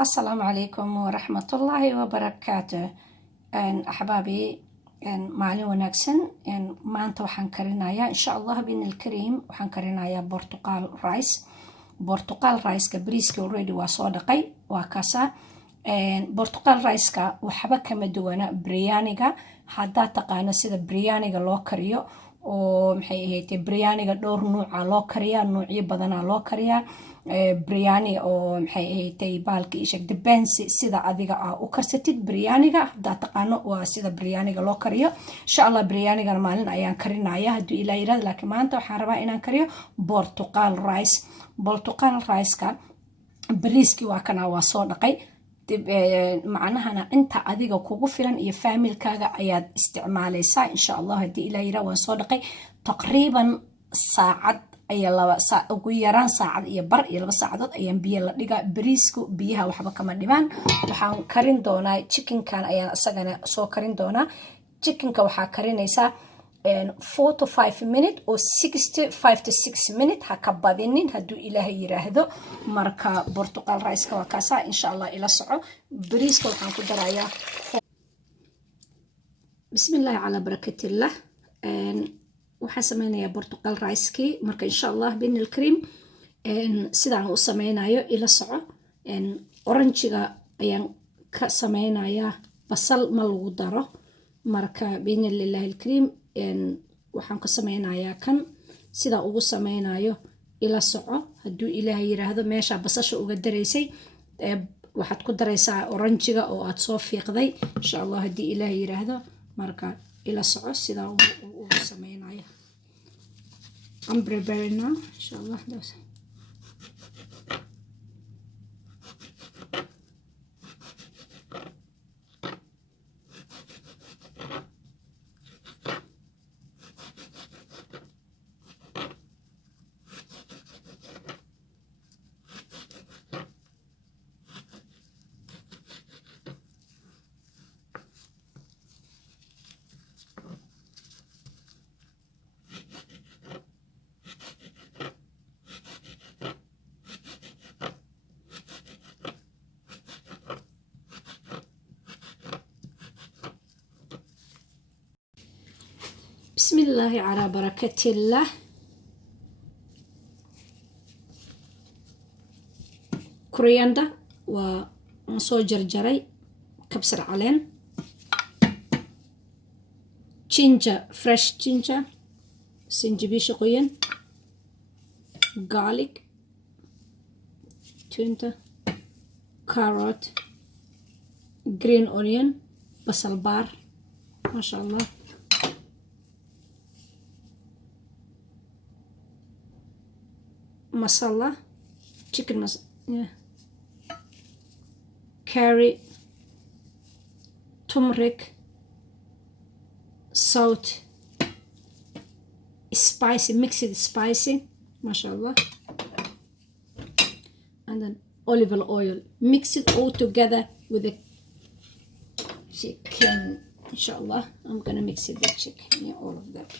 السلام عليكم ورحمة الله وبركاته. أحبابي مالي وناكسن ما أنت وحن كرنايا إن شاء الله بين الكريم وحن كرنايا برتقال رايس كبريسكي already وصادقي وكاسا برتقال رايسكا وحبا كما دوانا بريانيغا حدا تقانا سيدا بريانيغا لو كريو oo maxay ahayd biryaniga dhowr nooca loo kariyaa noocyo badanaa loo kariyaa biryani oo maxay ahayd baalka ishag depends sida adiga u karsatid biryaniga hadaa taqaano waa sida biryaniga loo kariyo insha Allah biryaniga maalin ayaan karinaya haduu ilaa yiraahdo laakiin maanta waxaan rabaa inaan kariyo portugal rice ka bariiski waa kana waa soo dhaqay macnahana inta adiga kugu filan iyo familkaaga ayaad isticmaalaysaa insha Allah hadii ilaa yira waan soo dhaqay taqriiban saacad ayaa laba saac ugu yaraan saacad iyo bar iyo laba saacadood ayaan biyo la dhigaa bariisku biyaha waxba kama dhibaan waxaan karin doonaa chickenkan ayaan asagana soo karin doonaa chickenka waxaa karinaysaa 4 to 5 minutes or 5 to 6 minutes haka badinin haduu ilaahay yiraahdo marka portugal rice ka waa kaasa insha Allah ila soco bariiska waxaan ku darayaa bismillah ala barakatillah waxaan sameynayaa portugal rice ki marka insha Allah bin al-karim sidaan u sameynayo ila soco oranjiga ayaan ka sameynayaa basal ma lagu daro marka bin lillahi al-karim waxaan ka sameynayaa kan sida ugu sameynayo ila soco haduu ilaahay yiraahdo meesha basasha uga dareysay waxaad ku dareysaa oranjiga oo aad soo fiiqday insha Allah hadii ilaahay yiraahdo marka ila soco sida ugu sameynayo I'm preparing now insha Allah بسم الله على بركة الله كورياندا وصو جرجري كبسر علين جينجر فريش جينجر سنجبيش قوين garlic تونتا كاروت green onion بصل بار ما شاء الله masala chicken curry turmeric salt spicy mixed spicy mashallah and then olive oil mix it all together with the chicken inshallah I'm gonna mix it the chicken yeah, all of that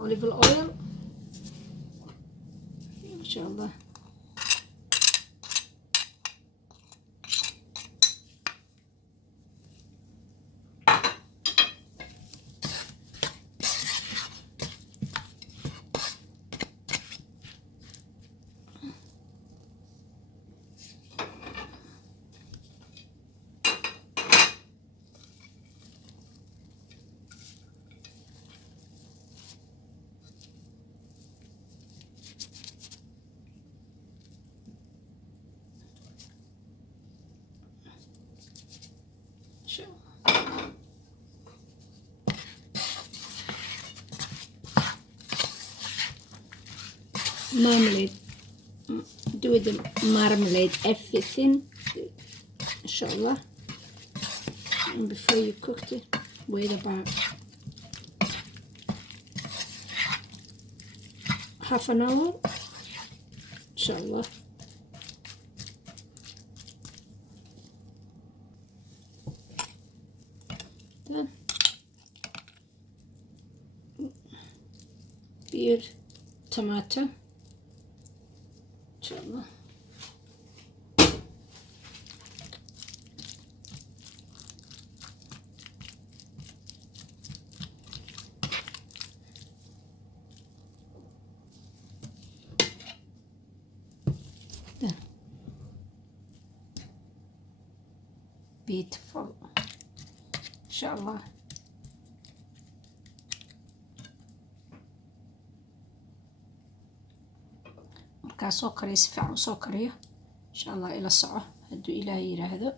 olive oil inshallah marmalade do with the marmalade everything inshallah and before you cooked it wait about half an hour inshallah Bir tomato. İnşallah. Beautiful. İnşallah. markaa soo kariyo si fiican usoo kariyo insha allah ila soco hadduu ilaahay yiraahdo.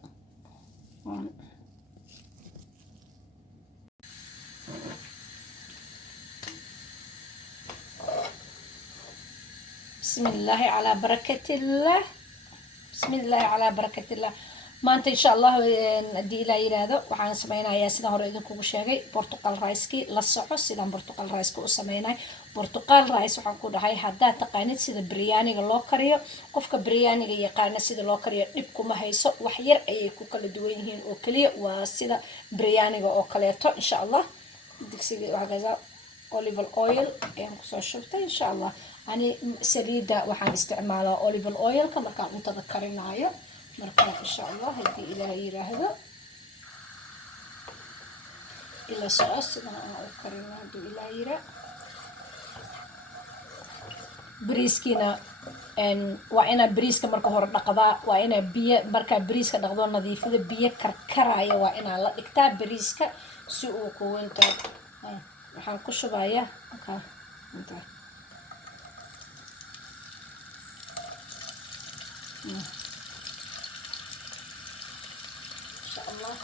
bismillaahi calaa barakatillah. bismillaahi calaa barakatillah. maanta insha allah haddii ilaa yiraahdo waxaan sameynayaa sida hore idinkugu sheegay portugal rice-kii. la soco sidaan portugal rice-ka u sameynay. portugal rice waxaan ku dhahay haddaad taqaanid sida biryaaniga loo kariyo, qofka biryaaniga yaqaana sida loo kariyo dhib kuma hayso. wax yar ayay ku kala duwan yihiin oo keliya, waa sida biryaaniga oo kaleeto. insha allah digsiga waxaa olive oil ayaan kusoo shubtay. insha allah ani saliida waxaan isticmaalaa olive oilka markaan cuntada karinaayo. markaa insha allah haddii ilaah yiraahdo ila soco sidan aan u karino haddii ilaah yiraa. bariiskiina waa inaa bariiska marka hore dhaqdaa, waa inaa biyo markaa bariiska dhaqdo nadiifida biyo karkaraya waa inaa la dhigtaa bariiska si uu kugu intaa. waxaan ku shubayaa markaa intaa insha allah.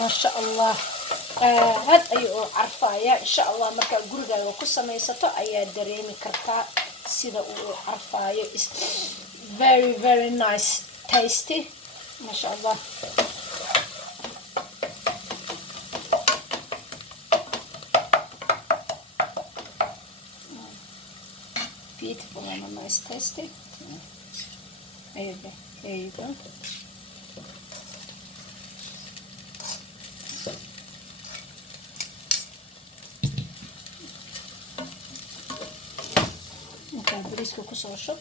ما شاء الله هاد ayuu carfaya. insha allah markaa gurigaaga ku samaysato ayaa dareemi kartaa sida uu carfayo. is very very nice tasty. ما شاء الله. beautiful and nice tasty. There you go. bariiska kusoo shub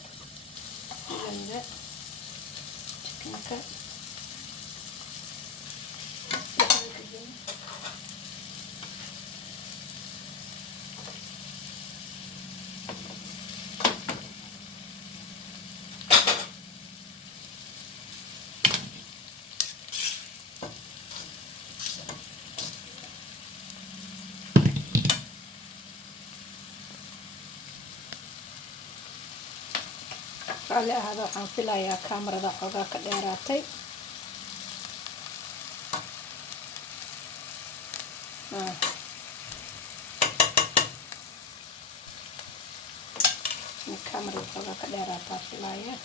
ganda chicken-ka. raalli ahaada waxaan filayaa kaamarada xoogaa ka dheeraatay. kaamarada xoogaa ka dheeraataa filaya.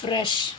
fresh.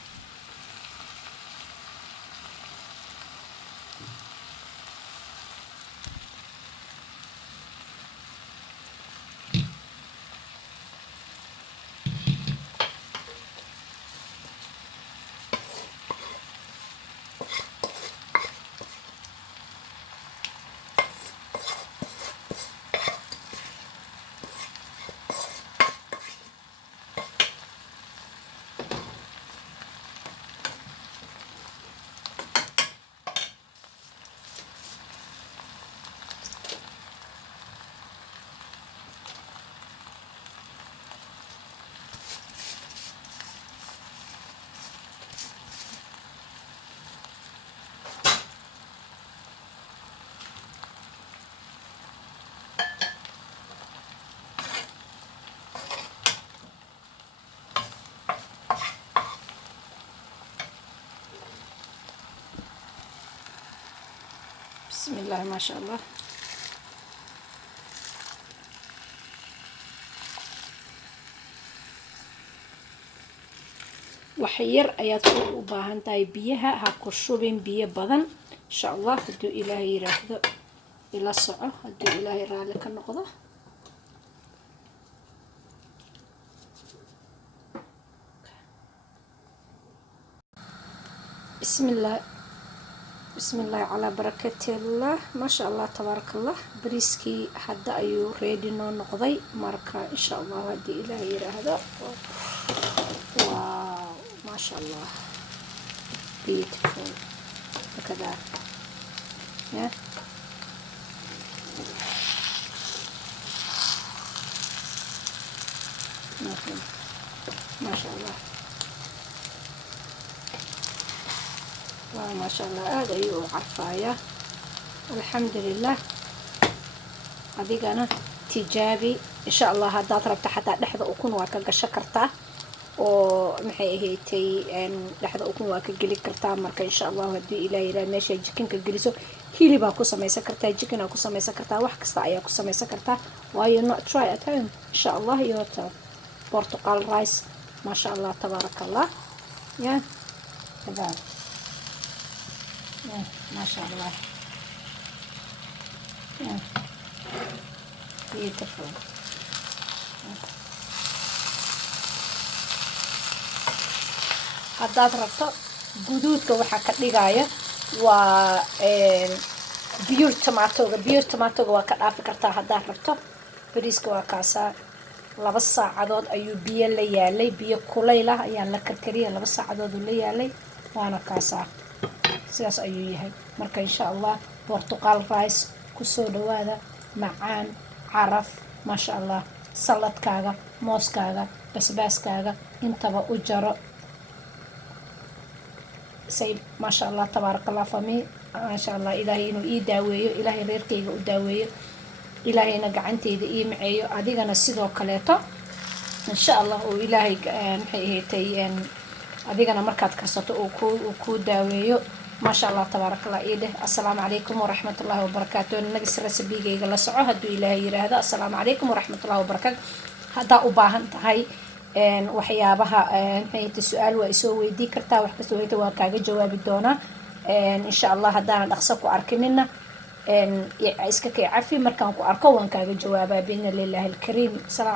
بسم الله ما شاء الله. وحير ayaad u baahan tahay biyaha ha ku shubin biyo badan insha Allah haduu Ilaahay yiraahdo ila soco haduu Ilaahay raali ka noqdo. بسم الله على بركة الله ما شاء الله تبارك الله. بريسكي حدا أيو ريدي نو نقضي مركا إن شاء الله هدي إلهي هذا. واو ما شاء الله beautiful هكذا ما شاء الله. ما شاء الله هذا أيوه عفاية الحمد لله. أنا تجابي إن شاء الله هذا ربط حتى لحظة أكون واقع شكرته ومحي هي تي لحظة أكون واقع جلي كرتها مركا إن شاء الله ودي إلى ماشي جكين كجلسوا هيلي باكو سمي سكرتها جكين أكو سمي سكرتها وحك استعيا أكو سمي سكرتها why not try at home إن شاء الله يوتا برتقال رايس ما شاء الله تبارك الله يا تمام ما شاء الله beautiful. haddaad rabto guduudka waxaa ka dhigaya waa pure tomatoga waa ka dhaafi kartaa haddaad rabto. bariiska waa kaasaa 2 saacadood ayuu biyo la yaalay biyo kulayl ah ayaan la karkariyay 2 saacadood uu la yaalay waana kaasaa sidaas ayuu yahay. marka insha Allah برتقال رايس kusoo dhawaada macaan caraf ma sha Allah. saladkaaga mooskaaga basbaaskaaga intaba u jaro say ma sha Allah tabarakallah fami ma sha Allah. ilaahay inuu ii daaweeyo ilaahay reerkayga u daaweeyo ilaahayna gacanteyda ii maceeyo adigana sidoo kaleeto insha Allah oo ilaahay maxay ahaatay adigana markaad karsato oo ku daaweeyo ما شاء الله تبارك الله. إيه السلام عليكم ورحمة الله وبركاته. نجس رسبيجي جل سعه هدو إلهي هذا. السلام عليكم ورحمة الله وبركاته. هذا أباهن هاي وحيابها هي السؤال ويسوي دي كرتا وحكسوي تواكاج جواب الدونا إن شاء الله هذا نقصك وأركننا إسكك عفي مركانك أركون كاج جوابا بين الله الكريم. سلام.